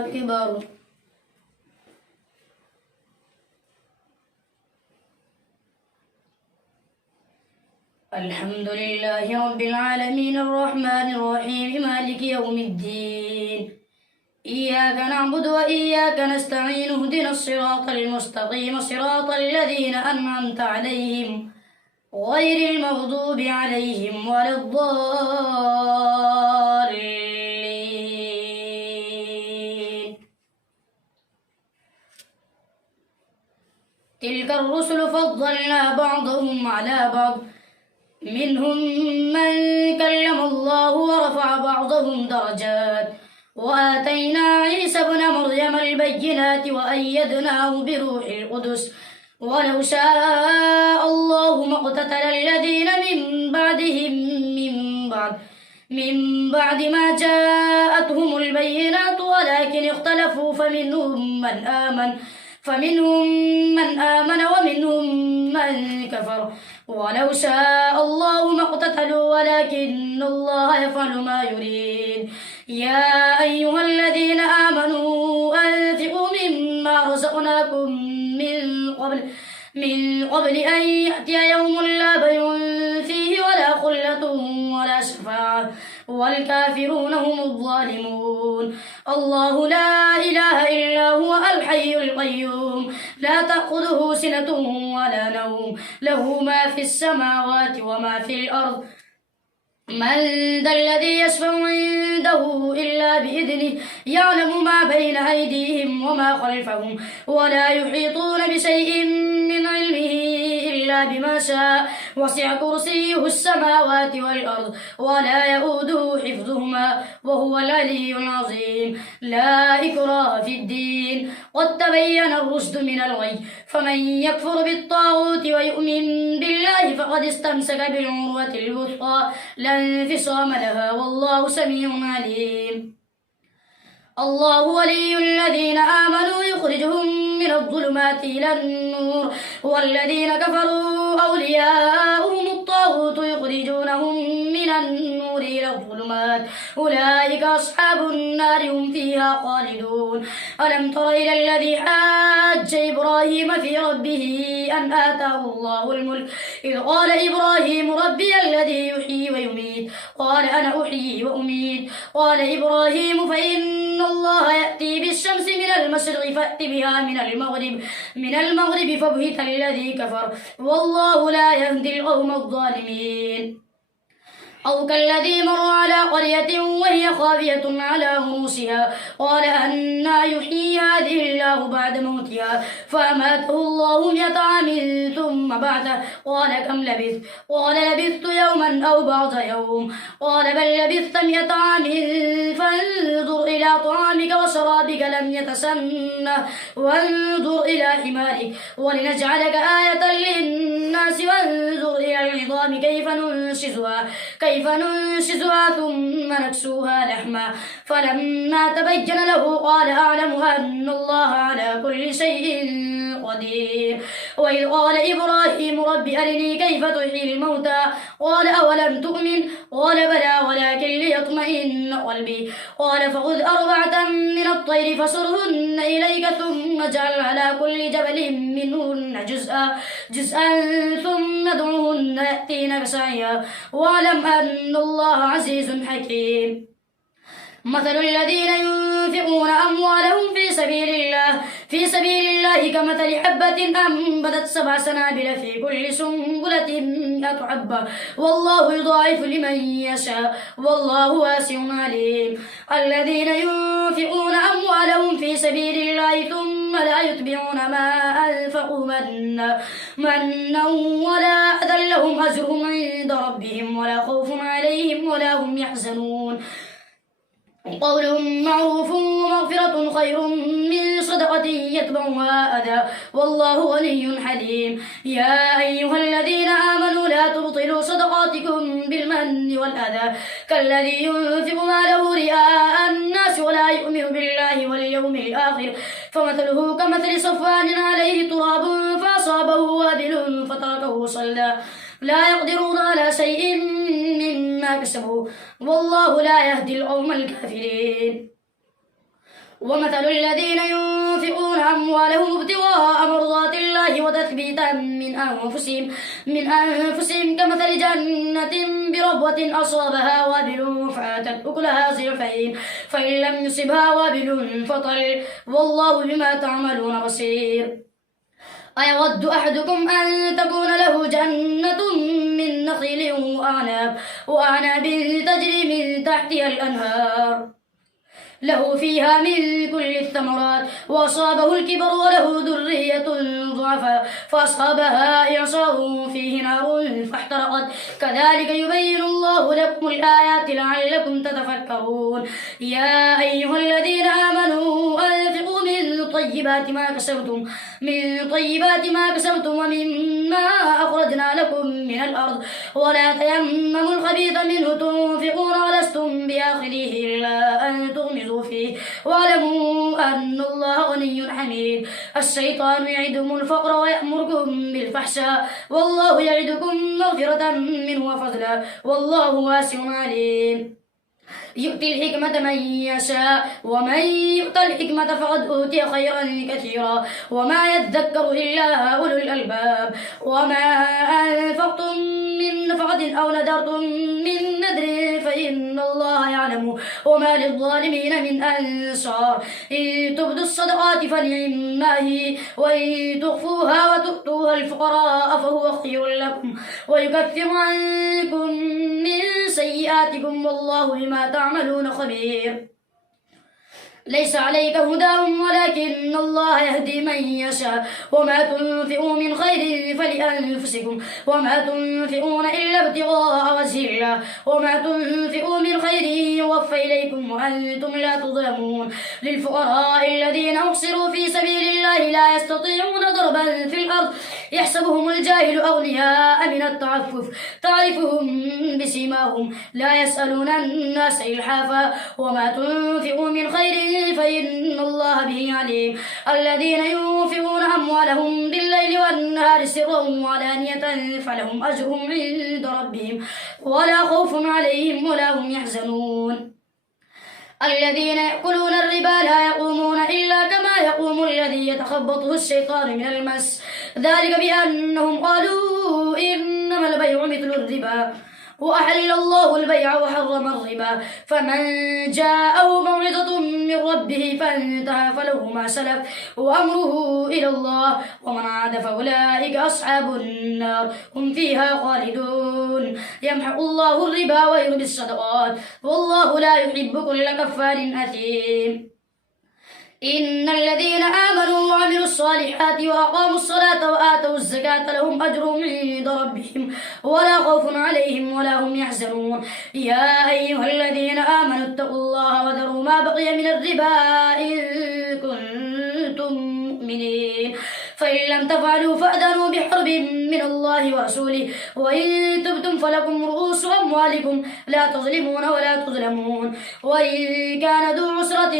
أكبر. الحمد لله رب العالمين الرحمن الرحيم مالك يوم الدين. إياك نعبد وإياك نستعين اهدنا الصراط المستقيم صراط الذين أنعمت عليهم غير المغضوب عليهم ولا الضالين. تلك الرسل فضلنا بعضهم على بعض منهم من كلم الله ورفع بعضهم درجات وآتينا عيسى ابن مريم البينات وأيدناه بروح القدس ولو شاء الله ما اقتتل الذين من بعدهم من بعد ما جاءتهم البينات ولكن اختلفوا فمنهم من آمن ومنهم من كفر ولو شاء الله ما اقتتلوا ولكن الله يفعل ما يريد. يا أيها الذين آمنوا أنفقوا مما رزقناكم من قبل أن يأتي يوم لا بيع فيه ولا خلة ولا شفاعة والكافرون هم الظالمون. الله لا إله إلا هو الحي القيوم لا تأخذه سنة ولا نوم له ما في السماوات وما في الأرض. من ذا الذي يشفع عنده إلا بإذنه يعلم ما بين أيديهم وما خلفهم ولا يحيطون بشيء من علمه إلا بما شاء وسع كرسيه السماوات والأرض ولا يؤوده حفظهما وهو العلي العظيم. لا إكراه في الدين قد تبين الرشد من الغي فمن يكفر بالطاغوت ويؤمن بالله فقد استمسك بالعروة الوثقى لا انفصام لها والله سميع عليم. الله ولي الذين آمنوا يخرجهم من الظلمات إلى النور والذين كفروا أولياؤهم الطاغوت يخرجونهم من النور إلى الظلمات أولئك أصحاب النار هم فيها خالدون. ألم تر إلى الذي حاج إبراهيم في ربه أن آتاه الله الملك إذ قال إبراهيم ربي الذي يحيي ويميت قال أنا أحيي وأميت قال إبراهيم فإن الله يأتي بالشمس من المشرق فأت بها من المغرب فبهت الذي كفر والله لا يهدي القوم الظالمين. أو كالذي مر على قرية وهي خاوية على عروشها قال أنى يحيي هذه الله بعد موتها فأماته الله 100 عام ثم بعثه قال كم لبثت قال لبثت يوما أو بعض يوم قال بل لبثت 100 عام فانظر إلى طعامك وشرابك لم يتسنه وانظر إلى حمارك ولنجعلك آية للناس وانظر إلى العظام كيف ننشزها ثم نكسوها لحما فلما تبين له قال أعلم أن الله على كل شيء قدير. وإذ قال إبراهيم رب أرني كيف تحيي الموتى قال أولم تؤمن قال بلى ولكن ليطمئن قلبي قال فخذ 4 من الطير فصرهن إليك ثم اجعل على كل جبل منهن جزءا ثم ادعوهن يأتينك سعيا واعلم أن الله عزيز حكيم. مثل الذين ينفقون أموالهم في سبيل الله كمثل حبة أنبتت 7 سنابل في كل سنبلة 100 حبة والله يضاعف لمن يشاء والله واسع عليم. الذين ينفقون أموالهم في سبيل الله ثم لا يتبعون ما أنفقوا منا ولا أذى لهم أجرهم عند ربهم ولا خوف عليهم ولا هم يحزنون. قول معروف ومغفرة خير من صدقة يتبعها أذى والله غني حليم. يا أيها الذين آمنوا لا تبطلوا صدقاتكم بالمن والأذى كالذي ينفق ماله رئاء الناس ولا يؤمن بالله واليوم الآخر فمثله كمثل صفوان عليه تراب فأصابه وابل فتركه صلدا لا يقدرون على شيء مما كسبوا والله لا يهدي القوم الكافرين. ومثل الذين ينفقون أموالهم ابتغاء مرضات الله وتثبيتا من أنفسهم كمثل جنة بربوة أصابها وابل فآتت أكلها ضعفين فإن لم يصبها وابل فطل والله بما تعملون بصير. أيود أحدكم أن تكون له جنة من نخيل وأعناب تجري من تحتها الأنهار له فيها من كل الثمرات وأصابه الكبر وله ذرية ضعفاء فأصابها إعصار فيه نار فاحترقت كذلك يبين الله لكم الآيات لعلكم تتفكرون. يا أيها الذين آمنوا أنفقوا من طيبات ما كسبتم ومما أخرجنا لكم من الأرض ولا تيمموا الخبيث منه تنفقون ولستم بآخذيه إلا أن تغمضوا فيه واعلموا أن الله غني حميد. الشيطان يعدكم الفقر ويأمركم بالفحشاء والله يعدكم مغفرة منه وفضلا والله واسع عليم. يؤتي الحكمة من يشاء ومن يؤت الحكمة فقد أوتي خيرا كثيرا وما يذكر إلا أولو الألباب. وما أنفقتم من نفقة أو نذرتم من نذر فإن الله يعلم وما للظالمين من أنصار. إن تبدوا الصدقات فنعما هي وإن تخفوها وتؤتوها الفقراء فهو خير لكم ويكفر عنكم من سيئاتكم والله بما تعملون خبير. ليس عليك هداهم ولكن الله يهدي من يشاء وما تنفقوا من خير فلأنفسكم وما تنفقون إلا ابتغاء وجه الله وما تنفقوا من خير يوفى إليكم وأنتم لا تظلمون. للفقراء الذين أحصروا في سبيل الله لا يستطيعون ضربا في الأرض يحسبهم الجاهل أغنياء من التعفف تعرفهم بسيماهم لا يسألون الناس إلحافا وما تنفقوا من خير فإن الله به عليم. الذين ينفقون أموالهم بالليل والنهار سرا وعلانية فلهم أجرهم عند ربهم ولا خوف عليهم ولا هم يحزنون. الذين يأكلون الربا لا يقومون إلا كما يقوم الذي يتخبطه الشيطان من المس ذلك بأنهم قالوا إنما البيع مثل الربا وأحل الله البيع وحرم الربا. فمن جاءه موعظة من ربه فانتهى فله ما سلف وأمره إلى الله ومن عاد فأولئك أصحاب النار هم فيها خالدون. يمحق الله الربا ويربي الصدقات والله لا يحب كل كفار أثيم. إن الذين آمنوا وعملوا الصالحات وأقاموا الصلاة وآتوا الزكاة لهم أجرهم عند ربهم ولا خوف عليهم ولا هم يحزنون. يا أيها الذين آمنوا اتقوا الله وذروا ما بقي من الربا إن كنتم مؤمنين فإن لم تفعلوا فأذنوا بحرب من الله ورسوله وإن تبتم فلكم رؤوس أموالكم لا تظلمون ولا تظلمون. وإن كان ذو عسرة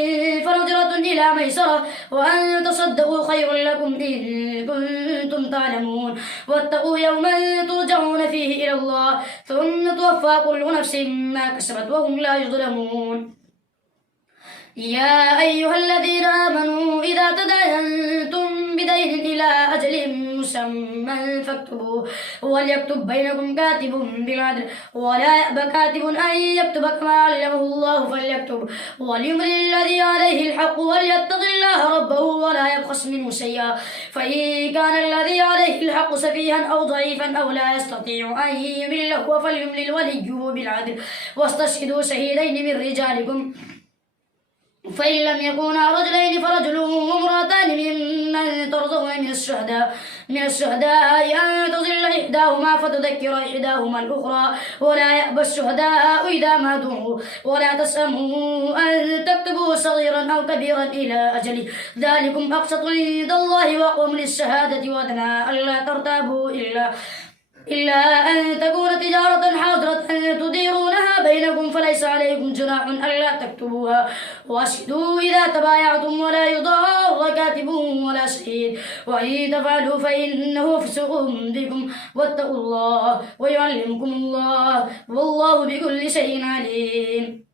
فنظرة إلى ميسرة وأن تصدقوا خير لكم إن كنتم تعلمون. واتقوا يوما ترجعون فيه إلى الله ثم توفى كل نفس ما كسبت وهم لا يظلمون. يا أيها الذين آمنوا إذا تداينتم بدين إلى أجل مسمى فاكتبوه وليكتب بينكم كاتب بالعدل ولا يأبى كاتب أن يكتب كما علمه الله فليكتب وليملل الذي عليه الحق وليتق الله ربه ولا يبخس منه شيئا فإن كان الذي عليه الحق سفيها أو ضعيفا أو لا يستطيع أن يمله فليملل وليه بالعدل واستشهدوا شهيدين من رجالكم فإن لم يكونا رجلين فرجل وامرأتان ممن ترضون من الشهداء أن تضل إحداهما فتذكر إحداهما الأخرى ولا يأبى الشهداء إذا ما دعوا ولا تسأموا أن تكتبوا صغيرا أو كبيرا إلى أجله ذلكم أقسط عند الله وأقوم للشهادة وأدنى ألا ترتابوا إلا أن تكون تجارة حاضرة تديرونها بينكم فليس عليكم جناح ألا تكتبوها واشهدوا إذا تبايعتم ولا يضار كاتب ولا شهيد وإن تفعلوا فإنه فسوق بكم واتقوا الله ويعلمكم الله والله بكل شيء عليم.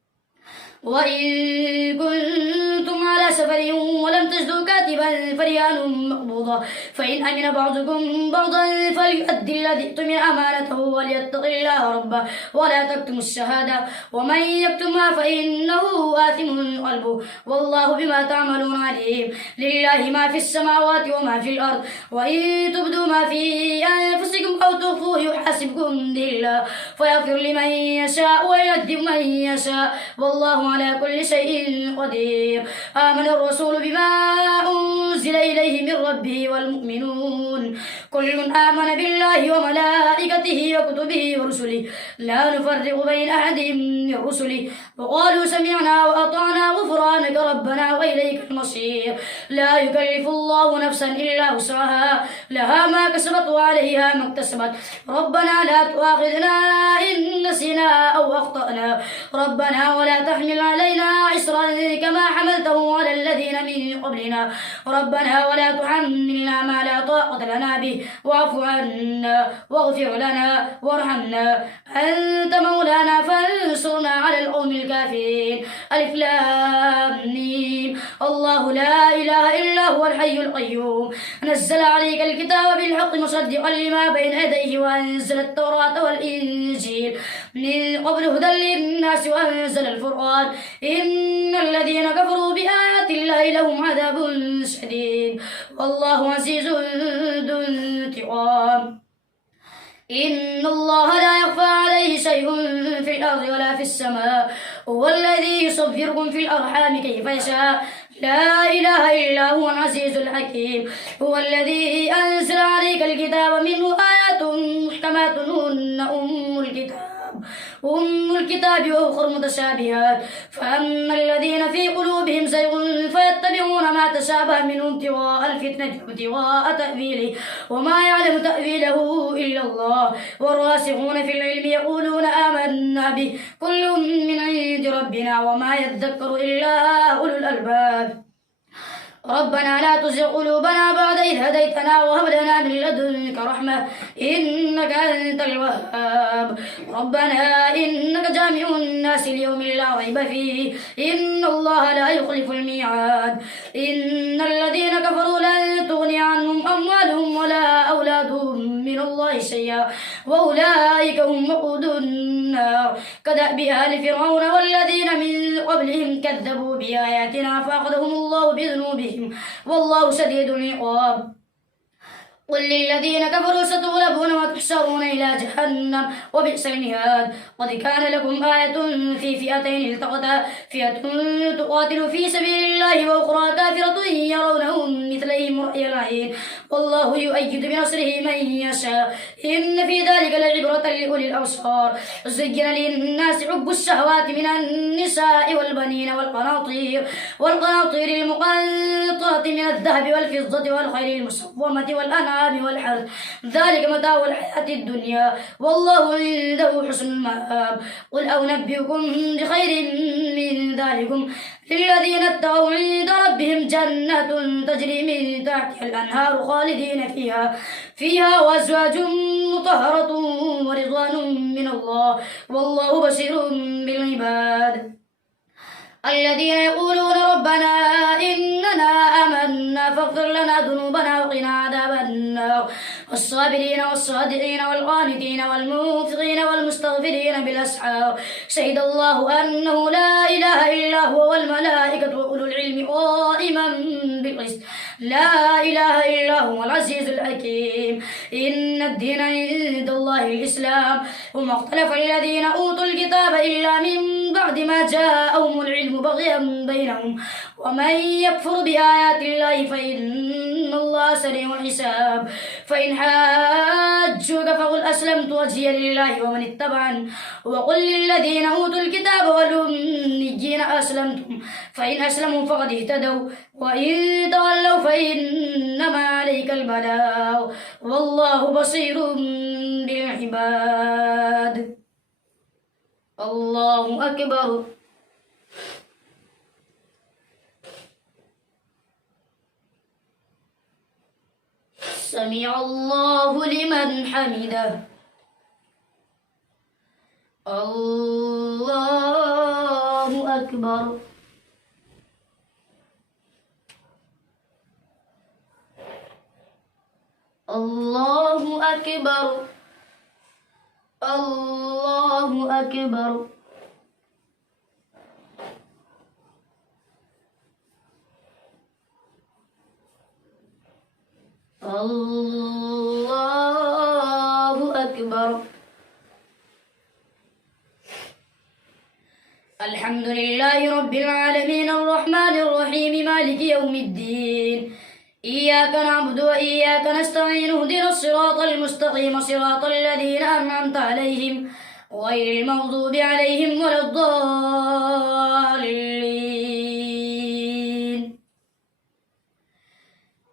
وإن كنتم على سفر ولم تجدوا كاتبا فرهان مقبوضة فإن أمن بعضكم بعضا فليؤدي الذي اؤتمن أمانته وليتق الله ربه ولا تكتموا الشهادة ومن يكتمها فإنه آثم قلبه والله بما تعملون عليم. لله ما في السماوات وما في الأرض وإن تبدوا ما في أنفسكم أو تخفوه يحاسبكم به الله فيغفر لمن يشاء ويعذب من يشاء والله على كل شيء قدير. آمن الرسول بما أنزل إليه من ربه والمؤمنون كل آمن بالله وملائكته وكتبه ورسله لا نفرق بين أحد من رسله وقالوا سمعنا وأطعنا غفرانك ربنا وإليك المصير. لا يكلف الله نفسا إلا وسعها لها ما كسبت وعليها ما اكتسبت ربنا لا تؤاخذنا إن نسينا أو أخطأنا ربنا ولا تحمل علينا إصرا كما حملته على الذين من قبلنا ربنا ولا تحملنا ما لا طاقة لنا به واعف عنا واغفر لنا وارحمنا أنت مولانا فانصرنا على القوم الكافرين. ألف لام ميم الله لا إله إلا هو الحي القيوم نزل عليك الكتاب بالحق مصدقا لما بين يديه وأنزل التوراة والإنجيل من قبل هدى للناس وأنزل الفرقان إن الذين كفروا بآيات الله لهم عذاب شديد والله عزيز ذو انتقام. إن الله لا يخفى عليه شيء في الأرض ولا في السماء هو الذي يصبركم في الأرحام كيف يشاء لا إله إلا هو العزيز الحكيم. هو الذي أنزل عليك الكتاب منه آيات محكمات هن أم الكتاب وأخر متشابهات فأما الذين في قلوبهم زيغ فيتبعون ما تشابه منه ابتغاء الفتنة وابتغاء تأويله وما يعلم تأويله إلا الله والراسخون في العلم يقولون آمنا به كل من عند ربنا وما يذكر إلا أولو الألباب. ربنا لا تزغ قلوبنا بعد إذ هديتنا وهب لنا من لدنك رحمة إنك أنت الوهاب. ربنا إنك جامع الناس ليوم لا ريب فيه إن الله لا يخلف الميعاد. إن الذين كفروا لن تغني عنهم أموالهم ولا أولادهم من الله شيئا وأولئك هم وقود النار كدأب آل فرعون والذين من قبلهم كذبوا بآياتنا فأخذهم الله بذنوبهم والله شديد العقاب. قل للذين كفروا ستغلبون وتحشرون إلى جهنم وبئس المهاد. قد كان لكم آية في فئتين التقتا فئة تقاتل في سبيل الله وأخرى كافرة يرونهم مثليهم رأي العين والله يؤيد بنصره من يشاء إن في ذلك لعبرة لأولي الأبصار. زين للناس حب الشهوات من النساء والبنين والقناطير المقنطرة من الذهب والفضة والخيل المسومة والأنعام والحرث ذلك متاع الحياة الدنيا والله عنده حسن المآب. قل أنبئكم بخير من ذلكم للذين اتقوا عند ربهم جنات تجري من تحتها الأنهار خالدين فيها وأزواج مطهرة ورضوان من الله والله بصير بالعباد. الذين يقولون ربنا إننا آمنا فاغفر لنا ذنوبنا وقنا عذاب النار والصابرين والصادقين والقانتين والمنفقين والمستغفرين بالأسحار شهد الله أنه لا إله إلا هو والملائكة وأولو العلم قائما بالقسط لا إله إلا هو العزيز الحكيم. إن الدين عند الله الإسلام وما اختلف الذين أوتوا الكتاب إلا من بعد ما جاءهم العلم بغيا بينهم ومن يكفر بآيات الله فإن الله سريع الحساب. فإن حاجوك فقل أسلمت وجهي لله ومن اتبعني وقل للذين أوتوا الكتاب والأميين أسلمتم فإن أسلموا فقد اهتدوا وإن تولوا فإنما عليك البلاغ والله بصير بالعباد. الله أكبر. سمع الله لمن حمده. الله أكبر. أكبر. الله أكبر. الله أكبر. الله أكبر. الحمد لله رب العالمين الرحمن الرحيم مالك يوم الدين إياك نعبد وإياك نستعين اهدنا الصراط المستقيم صراط الذين أنعمت عليهم غير المغضوب عليهم ولا الضالين.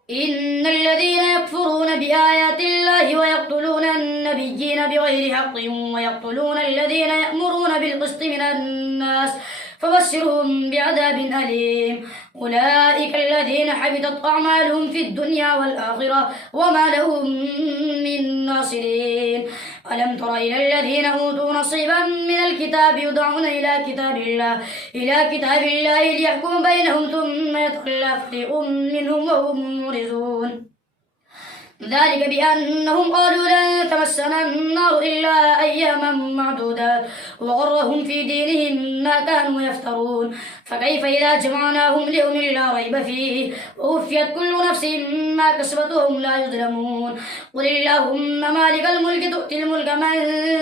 إن الذين يكفرون بآيات الله ويقتلون النبيين بغير حق ويقتلون الذين يأمرون بالقسط من الناس فبشرهم بعذاب أليم. أولئك الذين حبطت أعمالهم في الدنيا والآخرة وما لهم من ناصرين. ألم تر إلى الذين أوتوا نصيبا من الكتاب يدعون إلى كتاب الله ليحكم بينهم ثم يتولى فريق منهم وهم معرضون. ذلك بأنهم قالوا لن تمسنا النار إلا أياما معدودات وغرهم في دينهم ما كانوا يفترون. فكيف إذا جمعناهم ليوم لا ريب فيه ووفيت كل نفس ما كسبت وهم لا يظلمون. قل اللهم مالك الملك تؤتي الملك من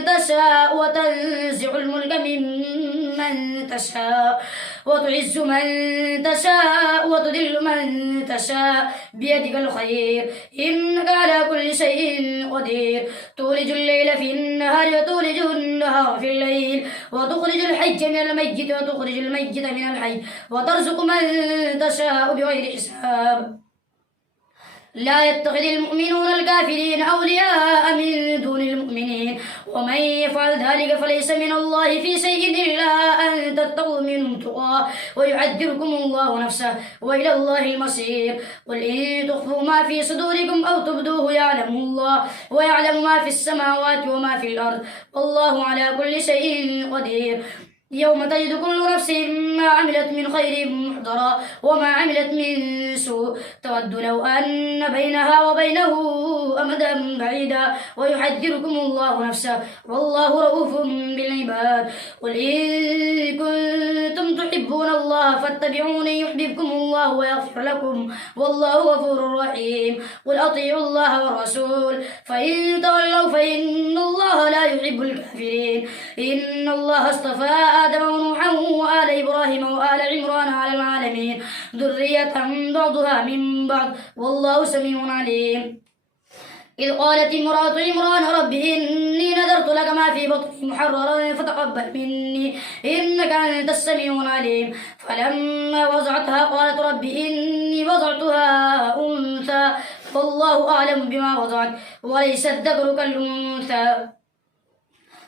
تشاء وتنزع الملك ممن تشاء وتعز من تشاء وتذل من تشاء بيدك الخير إنك على كل شيء قدير. تولج الليل في النهار وتولج النهار في الليل وتخرج الحي من الميت وتخرج الميت من الحي وترزق من تشاء بغير حساب. لا يتخذ المؤمنون الكافرين أولياء من دون المؤمنين ومن يفعل ذلك فليس من الله في شيء إلا أن تتقوا منهم تقاه ويعذركم الله نفسه وإلى الله المصير. قل إن تخفوا ما في صدوركم أو تبدوه يعلمه الله ويعلم ما في السماوات وما في الأرض والله على كل شيء قدير. يوم تجد كل نفس ما عملت من خير محضرا وما عملت من سوء تود لو أن بينها وبينه أمدا بعيدا ويحذركم الله نفسه والله رؤوف بالعباد. قل إن كنتم تحبون الله فاتبعوني يحببكم الله ويغفر لكم والله غفور رحيم. قل أطيعوا الله والرسول فإن تولوا فإن الله لا يحب الكافرين. إن الله اصطفى آدم ونوحا وآل إبراهيم وآل عمران على العالمين ذرية بعضها من بعض والله سميع عليم. إذ قالت امرأة عمران رب إني نذرت لك ما في بطني محررا فتقبل مني إنك أنت السميع العليم. فلما وضعتها قالت رب إني وضعتها أنثى والله أعلم بما وضعت وليس الذكر كالأنثى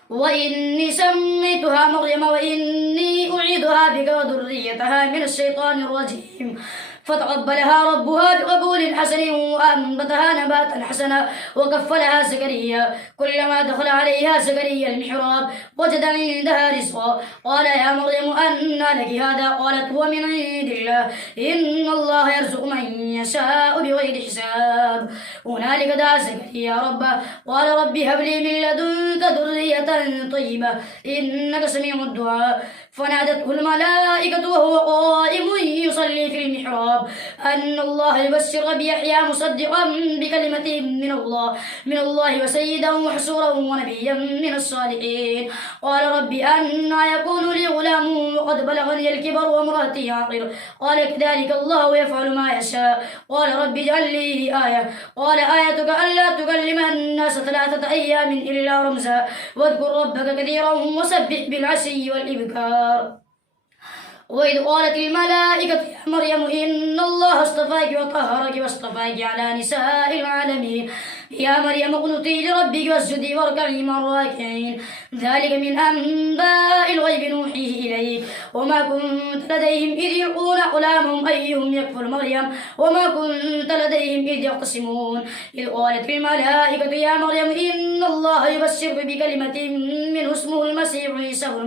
وإني سميتها مريم وإني أعيدها بك وذريتها من الشيطان الرجيم. فتقبلها ربها بقبول حسن وأنبتها نباتا حسنا وكفلها زكريا. كلما دخل عليها زكريا المحراب وجد عندها رزقا قال يا مريم أنى لك هذا قالت هو من عند الله إن الله يرزق من يشاء بغير حساب. هنالك دعا زكريا ربه قال رب هب لي من لدنك ذرية طيبة إنك سميع الدعاء. فنادته الملائكة وهو قائم يصلي في المحراب أن الله يبشر بيحيى مصدقا بكلمة من الله وسيدا وحسورا ونبيا من الصالحين. قال رب أنى يكون لي غلام وقد بلغني الكبر وامرأتي عاقر قال كذلك الله يفعل ما يشاء. قال رب اجعل لي آية قال آيتك ألا تكلم الناس 3 أيام إلا رمزا واذكر ربك كثيرا وسبح بالعشي والإبكار. وإذ قالت الملائكة يا مريم إن الله اصطفاك وطهرك واصطفاك على نساء العالمين يا مريم اقنتي لربك واسجدي واركعي مع الراكعين. ذلك من أنباء الغيب نوحيه إليك وما كنت لديهم إذ يلقون أقلامهم أيهم يكفل مريم وما كنت لديهم إذ يختصمون. إذ قالت الملائكة يا مريم إن الله يبشرك بكلمة منه اسمه المسيح عيسى بن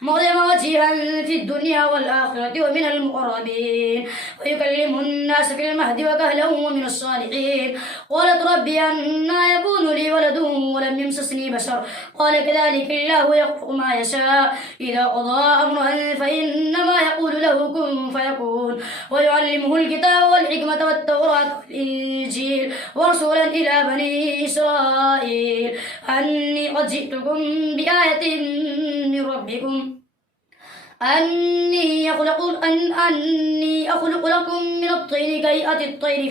مريم وجيها في الدنيا والآخرة ومن المقربين ويكلم الناس في المهد وكهلا ومن الصالحين. قالت ربي أنى يكون لي ولد ولم يمسسني بشر قال كذلك الله يخلق ما يشاء إذا قضى أمرا فإنما يقول له كن فيكون. ويعلمه الكتاب والحكمة والتوراة والإنجيل ورسولا إلى بني إسرائيل أني قد جئتكم بآية من ربكم أني أخلق لكم من الطين كهيئة الطير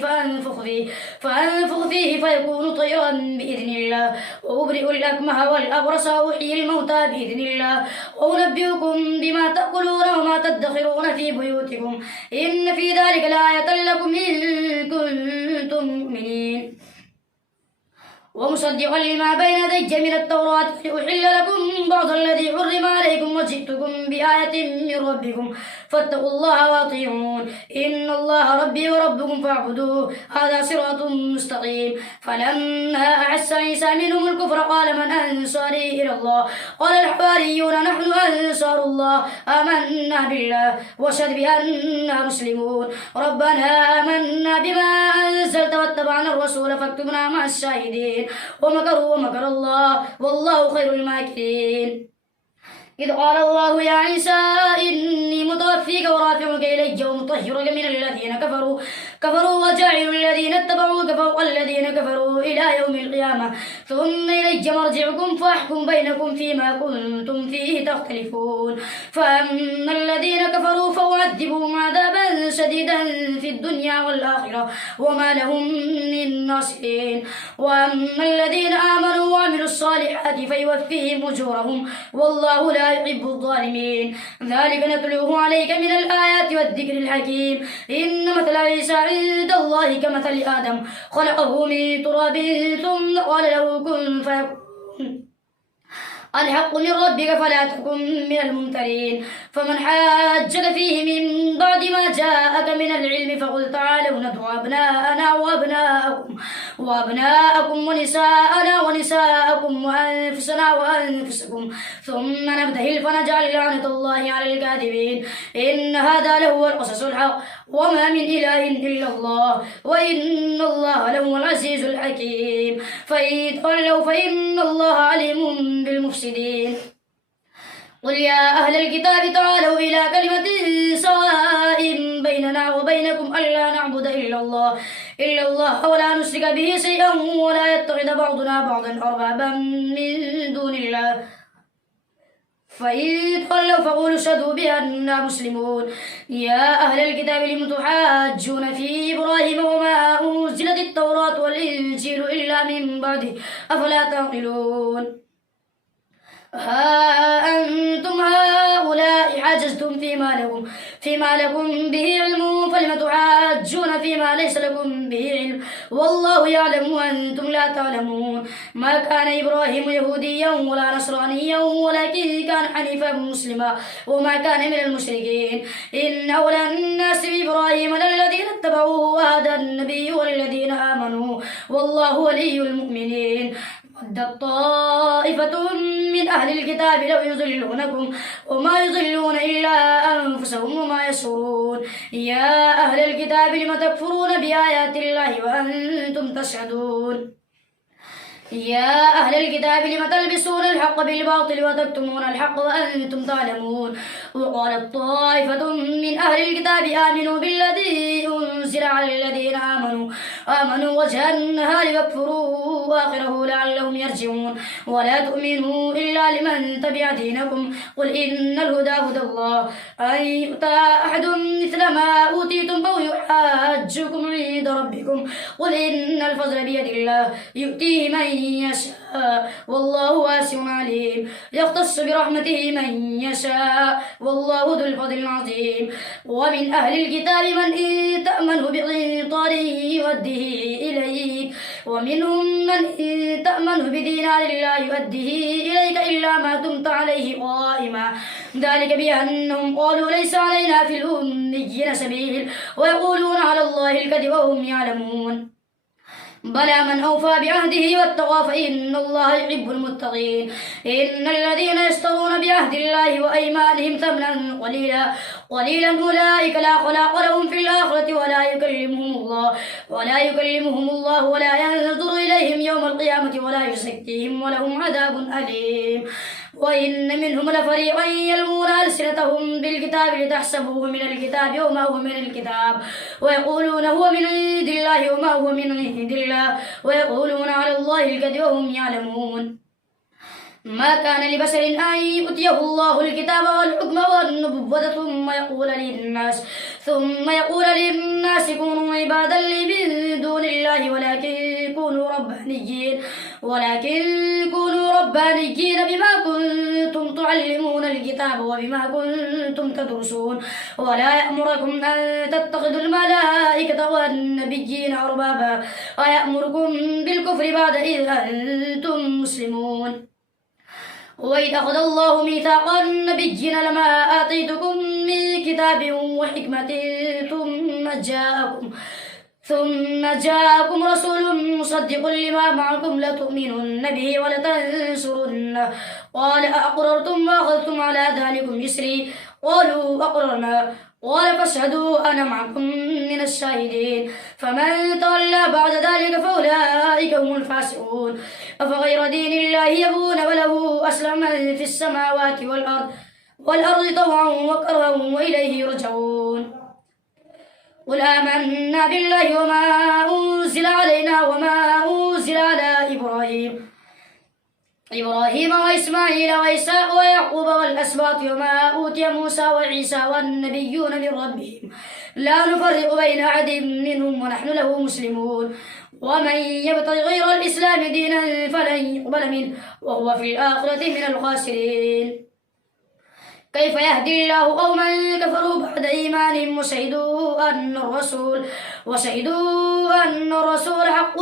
فأنفخ فيه فيكون طيرا بإذن الله وأبرئ الأكمه والأبرص وأحيي الموتى بإذن الله وأنبئكم بما تأكلون وما تدخرون في بيوتكم إن في ذلك لآية لكم إن كنتم مؤمنين. ومصدقا لما بين يدي من التوراة لأحل لكم بعض الذي حرم عليكم وجئتكم بآية من ربكم فاتقوا الله وأطيعون إن الله ربي وربكم فاعبدوه هذا صراط مستقيم. فلما أحس عيسى منهم الكفر قال من أنصاري إلى الله قال الحواريون نحن أنصار الله آمنا بالله واشهد بأننا مسلمون ربنا آمنا بما أنزلت واتبعنا الرسول فاكتبنا مع الشاهدين. ومكروا ومكر الله والله خير الماكرين. إذ قال الله يا عيسى إني متوفيك ورافعك إلي ومطهرك من الذين كفروا وجاعل الذين اتبعوك فوق الذين كفروا إلى يوم القيامة ثم إلي مرجعكم فأحكم بينكم فيما كنتم فيه تختلفون. فأما الذين كفروا فأعذبهم عذابا شديدا في الدنيا والآخرة وما لهم من ناصرين. وأما الذين آمنوا وعملوا الصالحات فيوفيهم أجورهم والله لا يحب الظالمين. ذلك نتلوه عليك من الآيات والذكر الحكيم. إن مثل عيسى عند الله كمثل آدم خلقه من تراب ثم قال له كن فيكون الحق من ربك فلا تكن من الممترين. فمن حاجك فيه من بعد ما جاءك من العلم فقل تعالوا ندعو أبناءنا وأبناءكم ونساءنا ونساءكم وأنفسنا وأنفسكم ثم نبتهل فنجعل لعنة الله على الكاذبين. إن هذا لهو القصص الحق وما من إله إلا الله وإن الله لهو العزيز الحكيم. فإن تولوا فإن الله عليم بالمفسدين. قل يا أهل الكتاب تعالوا إلى كلمة سواء بيننا وبينكم ألا نعبد إلا الله ولا نشرك به شيئا ولا يتخذ بعضنا بعضا أربابا من دون الله فإن تولوا فقولوا اشهدوا بأننا مسلمون. يا أهل الكتاب لم تحاجون في إبراهيم وما أنزلت التوراة والإنجيل إلا من بعده أفلا تعقلون. ها أنتم هؤلاء حاجزتم فيما لكم به علم فلم تحاجون فيما ليس لكم به علم والله يعلم وأنتم لا تعلمون. ما كان إبراهيم يهوديا ولا نصرانيا ولكن كان حنيفا مسلما وما كان من المشركين. إن أولى الناس بإبراهيم للذين اتبعوه وهذا النبي والذين آمنوا والله ولي المؤمنين. ودت طائفة من أهل الكتاب لو يضلونكم وما يضلون إلا أنفسهم وما يشعرون. يا أهل الكتاب لم تكفرون بآيات الله وأنتم تشهدون. يا أهل الكتاب لم تلبسون الحق بالباطل وتكتمون الحق وأنتم تعلمون. وقالت طائفة من أهل الكتاب آمنوا بالذي أنزل على الذين آمنوا وجه النهار واكفروا آخره لعلهم يرجعون. ولا تؤمنوا إلا لمن تبع دينكم قل إن الهدى هدى الله أن يؤتى أحد مثل ما أوتيتم أو يحاجكم عند ربكم قل إن الفضل بيد الله يؤتيه من يشاء والله واسع عليم. يختص برحمته من يشاء والله ذو الفضل العظيم. ومن أهل الكتاب من إن تأمنه بقنطار يؤده إليك ومنهم من إن تأمنه بدينار لا يؤده إليك إلا ما دمت عليه قائما ذلك بأنهم قالوا ليس علينا في الأميين سبيل ويقولون على الله الكذب وهم يعلمون. بلى من أوفى بعهده واتقى فإن الله يحب المتقين. إن الذين يشترون بعهد الله وأيمانهم ثمنا قليلا أولئك لا خلاق لهم في الآخرة ولا يكلمهم الله ولا ينظر إليهم يوم القيامة ولا يزكيهم ولهم عذاب أليم. وإن منهم لفريقا يلوون ألسنتهم بالكتاب لتحسبوه من الكتاب وما هو من الكتاب ويقولون هو من عند الله وما هو من عند الله ويقولون على الله الكذب وهم يعلمون. ما كان لبشر أن يؤتيه الله الكتاب والحكم والنبوة ثم يقول للناس كونوا عبادا لي من دون الله ولكن كونوا ربانيين بما كنتم تعلمون الكتاب وبما كنتم تدرسون. ولا يأمركم أن تتخذوا الملائكة والنبيين أربابا ويأمركم بالكفر بعد إذ أنتم مسلمون. وإذ أخذ الله ميثاق النبيين لما آتيتكم من كتاب وحكمة ثم جاءكم رسول مصدق لما معكم لتؤمنن به ولتنصرنه قال أأقررتم وأخذتم على ذلكم إصري قالوا أقررنا قال فاشهدوا أنا معكم من الشاهدين. فمن تولى بعد ذلك فأولئك هم الفاسقون. أفغير دين الله يبغون وله أسلم من في السماوات والأرض طوعا وكرها وإليه يرجعون. قل آمنا بالله وما أنزل علينا وما أنزل على إبراهيم وإسماعيل وإسحاق ويعقوب والأسباط وما أوتي موسى وعيسى والنبيون من ربهم لا نفرق بين أحد منهم ونحن له مسلمون. ومن يبتغي غير الإسلام دينا فلن يقبل منه وهو في الآخرة من الخاسرين. كيف يهدي الله قوما كفروا بعد إيمانهم وشهدوا أن الرسول حق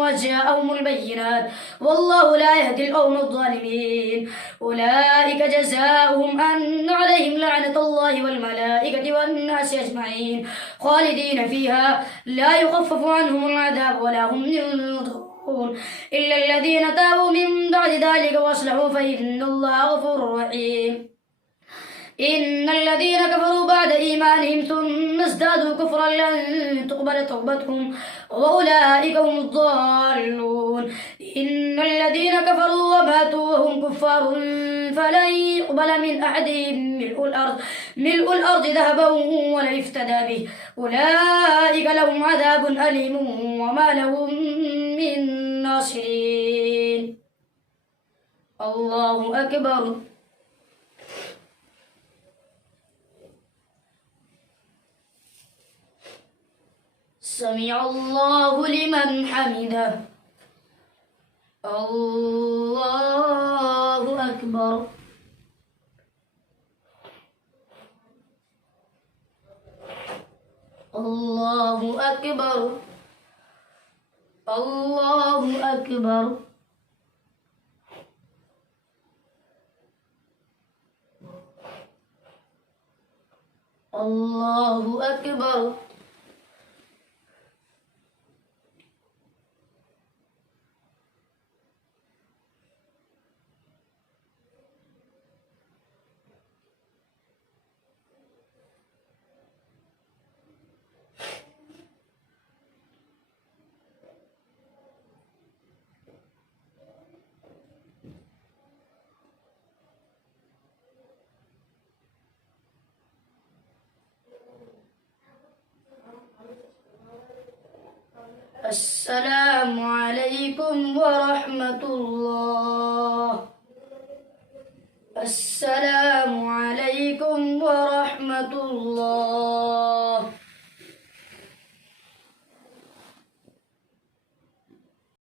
وجاءهم البينات والله لا يهدي القوم الظالمين. أولئك جزاؤهم أن عليهم لعنة الله والملائكة والناس أجمعين خالدين فيها لا يخفف عنهم العذاب ولا هم ينظرون إلا الذين تابوا من بعد ذلك وأصلحوا فإن الله غفور رحيم. إن الذين كفروا بعد إيمانهم ثم ازدادوا كفرا لن تقبل توبتهم وأولئك هم الضالون. إن الذين كفروا وماتوا وهم كفار فلن يقبل من أحدهم ملء الأرض ذهبا ولا افتدى به أولئك لهم عذاب أليم وما لهم من ناصرين. الله أكبر. سمع الله لمن حمده. الله أكبر. الله أكبر. الله أكبر. الله أكبر. السلام عليكم ورحمة الله. السلام عليكم ورحمة الله.